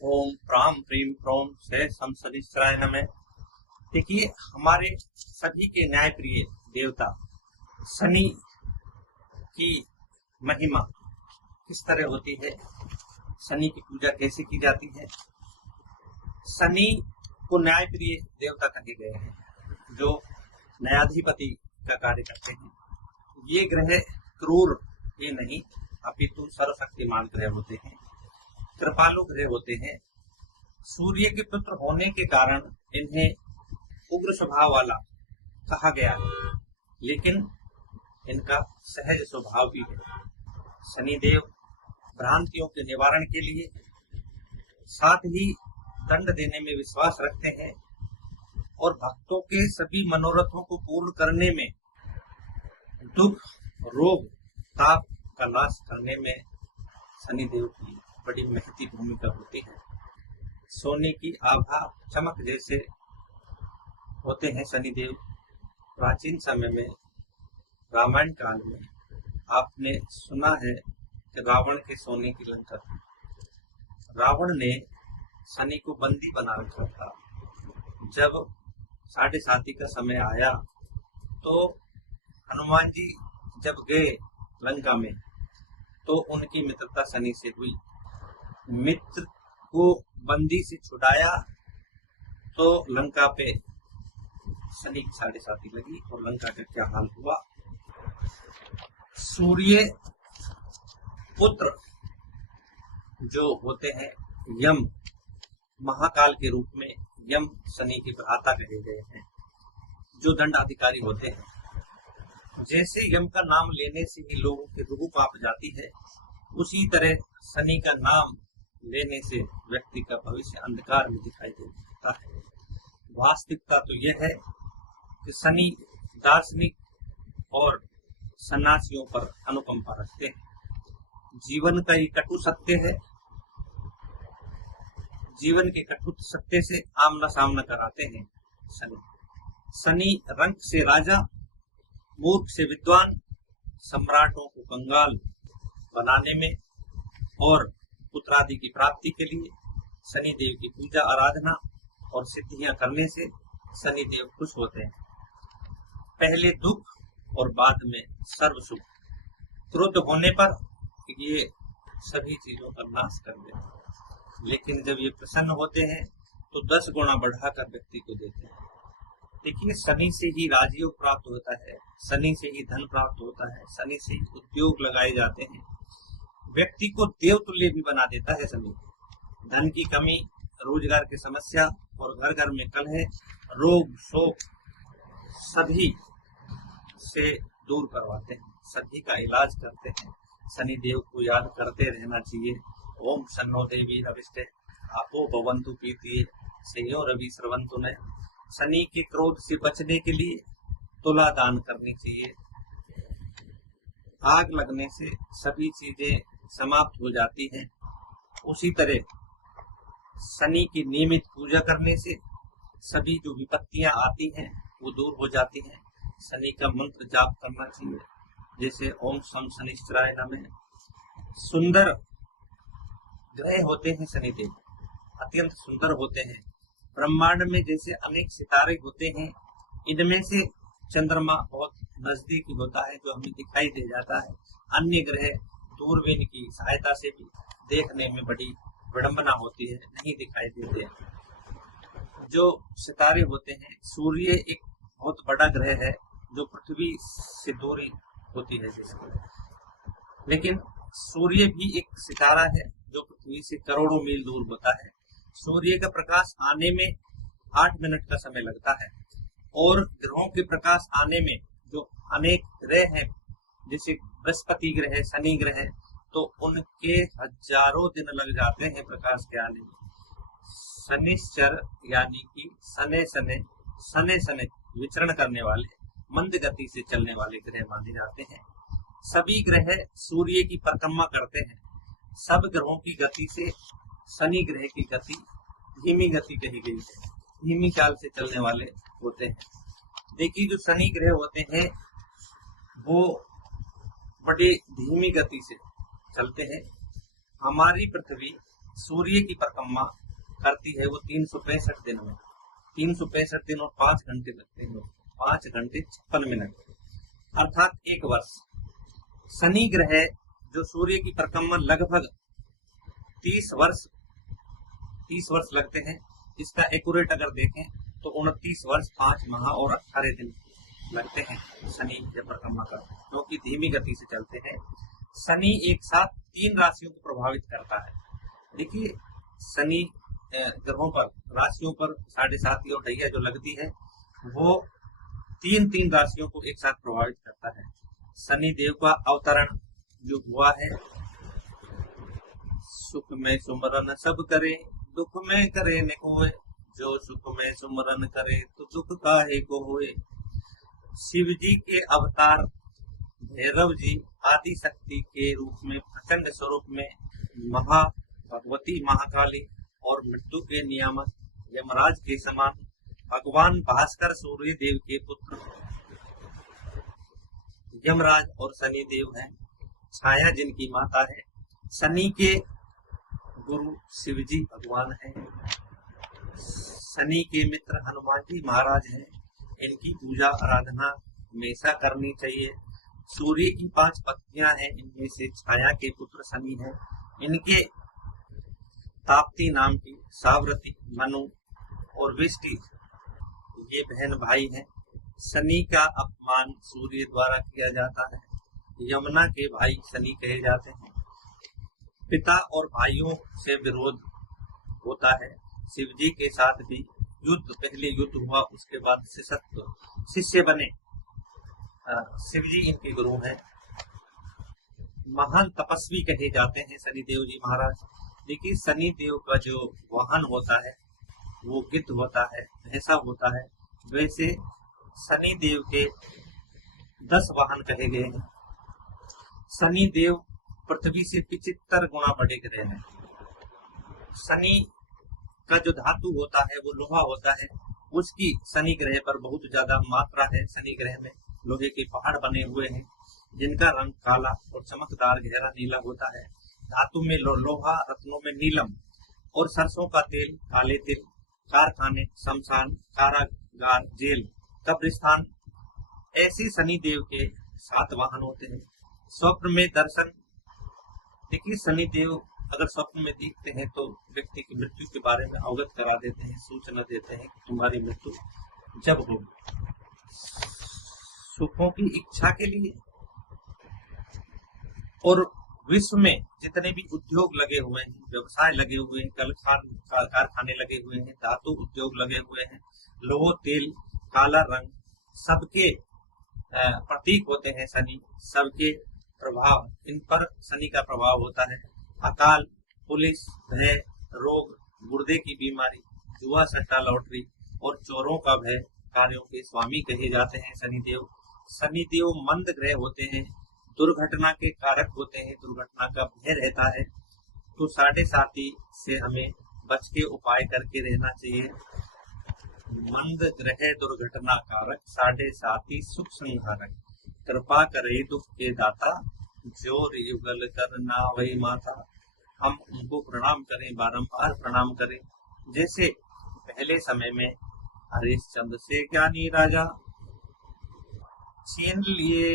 ओम प्राम prim प्रोम से संसदीश्वराय नमः। देखिए, हमारे सभी के न्याय प्रिय देवता शनि की महिमा किस तरह होती है, शनि की पूजा कैसे की जाती है। शनि को न्याय प्रिय देवता कहे गए हैं, जो न्यायाधिपति का कार्य करते हैं। ये ग्रह क्रूर ही नहीं अपितु सर्वशक्तिमान ग्रह होते हैं, कृपालु ग्रह होते हैं। सूर्य के पुत्र होने के कारण इन्हें उग्र स्वभाव वाला कहा गया है, लेकिन इनका सहज स्वभाव भी है। शनिदेव भ्रांतियों के निवारण के लिए, साथ ही दंड देने में विश्वास रखते हैं और भक्तों के सभी मनोरथों को पूर्ण करने में, दुख रोग ताप का नाश करने में शनिदेव की बड़ी महती भूमिका होती है। सोने की आभा चमक जैसे होते हैं शनिदेव। प्राचीन समय में, रामायण काल में आपने सुना है कि रावण के सोने की लंका थी। रावण ने शनि को बंदी बना रखा था। जब 7:30 का समय आया तो हनुमान जी जब गए लंका में, तो उनकी मित्रता शनि से हुई। मित्र को बंदी से छुड़ाया तो लंका पे शनि की 7:30 लगी और लंका का क्या हाल हुआ। सूर्य पुत्र जो होते हैं यम, महाकाल के रूप में यम शनि के भ्राता कहे गए हैं, जो दंडाधिकारी होते हैं। जैसे यम का नाम लेने से ही लोगों की रूह कांप जाती है, उसी तरह शनि का नाम लेने से व्यक्ति का भविष्य अंधकार में दिखाई देता है। वास्तविकता तो यह है कि शनि दार्शनिक और सन्यासियों पर अनुकंपा रखते हैं। जीवन का ये कटु सत्य है, जीवन के कटु सत्य से आमना सामना कराते हैं शनि। शनि रंक से राजा, मूर्ख से विद्वान, सम्राटों को कंगाल बनाने में और पुत्रादि की प्राप्ति के लिए शनिदेव की पूजा आराधना और सिद्धियां करने से शनिदेव खुश होते हैं। पहले दुख और बाद में सर्व सुख। क्रोध होने पर ये सभी चीजों का नाश कर देते हैं, लेकिन जब ये प्रसन्न होते हैं तो 10 गुना बढ़ाकर व्यक्ति को देते हैं। देखिए, शनि से ही राजयोग प्राप्त होता है, शनि से ही धन प्राप्त होता है, शनि से ही उद्योग लगाए जाते हैं। व्यक्ति को देवतुल्य भी बना देता है शनि। धन की कमी, रोजगार की समस्या और घर घर में कलह, रोग शोक सभी से दूर करवाते हैं, सभी का इलाज करते हैं। शनि देव को याद करते रहना चाहिए। ओम शन्नो देवी रविष्टे आपो भवन्तु प्रीतिये सेयो रवि स्रवन्तु नः। शनि के क्रोध से बचने के लिए तुला दान करनी चाहिए। आग लगने से सभी चीजें समाप्त हो जाती हैं। उसी तरह शनि की नियमित पूजा करने से सभी जो विपत्तियां आती हैं वो दूर हो जाती हैं। शनि का मंत्र जाप करना चाहिए, जैसे ओम शम शनिश्चराय नमः। सुंदर ग्रह होते हैं शनिदेव, अत्यंत सुंदर होते हैं। ब्रह्मांड में जैसे अनेक सितारे होते हैं, इनमें से चंद्रमा बहुत नजदीक होता है, जो हमें दिखाई दे जाता है। अन्य ग्रह दूरबीन की सहायता से भी देखने में बड़ी विडंबना होती है, नहीं दिखाई देते। जो सितारे होते हैं, सूर्य एक बहुत बड़ा ग्रह है जो पृथ्वी से दूरी होती है जिसकी, लेकिन सूर्य भी एक सितारा है जो पृथ्वी से करोड़ों मील दूर होता है। सूर्य का प्रकाश आने में 8 मिनट का समय लगता है, और ग्रहों के प्रकाश आने में जो अनेक ग्रह हैं, जैसे बृहस्पति ग्रह, शनि ग्रह, तो उनके हजारों दिन लग जाते हैं प्रकाश के आने में। शनिश्चर यानी कि सने सने विचरण करने वाले, मंद गति से चलने वाले ग्रह माने जाते हैं। सभी ग्रह सूर्य की परिक्रमा करते हैं। सब ग्रहों की गति से शनि ग्रह की गति धीमी गति कही गई है, धीमी चाल से चलने वाले होते हैं। देखिए, जो शनि ग्रह होते हैं वो बड़ी धीमी गति से चलते हैं। हमारी पृथ्वी सूर्य की परिक्रमा करती है वो 365 दिन में, 365 दिन और 5 घंटे लगते हैं, 5 घंटे 56 मिनट, अर्थात 1 वर्ष। शनि ग्रह जो सूर्य की परिक्रमा लगभग 30 वर्ष लगते हैं, इसका एक्यूरेट अगर देखें तो 29 वर्ष 5 माह और 18 दिन लगते हैं शनि की परिक्रमा कर, क्योंकि धीमी गति से चलते हैं। शनि एक साथ 3 राशियों को प्रभावित करता है। देखिए शनि ग्रहों पर, राशियों पर 7.5 और ढैया जो लगती है वो 3 राशियों को एक साथ प्रभावित करता है। शनि देव का अवतरण जो हुआ है, सुख में सुमरन सब करे, दुख में करे न कोय, जो सुख में सुमरन करे तो दुख काहे को होए। शिव जी के अवतार भैरव जी आदि शक्ति के रूप में, प्रचंड स्वरूप में भगवती महाकाली और मृत्यु के नियामक यमराज के समान भगवान भास्कर सूर्य देव के पुत्र यमराज और शनि देव हैं। छाया जिनकी माता है। शनि के गुरु शिवजी भगवान हैं। शनि के मित्र हनुमान जी महाराज हैं। इनकी पूजा आराधना हमेशा करनी चाहिए। सूर्य की 5 पत्नियां हैं, इनमें से छाया के पुत्र शनि हैं। इनके ताप्ती नाम की सावरती, मनु और विष्टि ये बहन भाई हैं। शनि का अपमान सूर्य द्वारा किया जाता है। यमुना के भाई शनि कहे जाते हैं। पिता और भाइयों से विरोध होता है। शिव जी के साथ भी युद्ध, पहले युद्ध हुआ, उसके बाद शिष्य बने। शिव जी इनके गुरु हैं। महान तपस्वी कहे जाते हैं शनिदेव जी महाराज। देखिए शनि देव का जो वाहन होता है वो गिद्ध होता है, भैंसा होता है। वैसे शनि देव के 10 वाहन कहे गए हैं। शनि देव पृथ्वी से 75 गुना बड़े ग्रह हैं। शनि का जो धातु होता है वो लोहा होता है। उसकी शनि ग्रह पर बहुत ज्यादा मात्रा है। शनि ग्रह में लोहे के पहाड़ बने हुए हैं, जिनका रंग काला और चमकदार गहरा नीला होता है। धातु में लोहा, रत्नों में नीलम और सरसों का तेल, काले तिल, कारखाने, शमशान, कारागार, जेल, कब्रिस्तान, ऐसे शनि देव के 7 वाहन होते हैं। स्वप्न में दर्शन। देखिए शनि देव अगर स्वप्न में दिखते हैं तो व्यक्ति की मृत्यु के बारे में अवगत करा देते हैं, सूचना देते हैं कि तुम्हारी मृत्यु जब हो। सुखों की इच्छा के लिए और विश्व में जितने भी उद्योग लगे हुए हैं, व्यवसाय लगे हुए हैं, कारखाने लगे हुए हैं, धातु उद्योग लगे हुए हैं, लोह, तेल, काला रंग, सबके प्रतीक होते हैं शनि। सबके प्रभाव, इन पर शनि का प्रभाव होता है। अकाल, पुलिस, भय, रोग, गुर्दे की बीमारी, जुआ, सट्टा, लॉटरी और चोरों का भय कार्यों के स्वामी कहे जाते हैं शनिदेव। शनिदेव मंद ग्रह होते हैं, दुर्घटना के कारक होते हैं, दुर्घटना का भय रहता है। तो 7.5 से हमें बच के उपाय करके रहना चाहिए। मंद ग्रह दुर्घटना कारक, 7.5 सुख संहारक, कृपा करे दुख के दाता, जोर युगल करना वही माता। हम उनको प्रणाम करें, बारंबार प्रणाम करें। जैसे पहले समय में हरिश्चंद्र से ज्ञानी राजा छीन लिए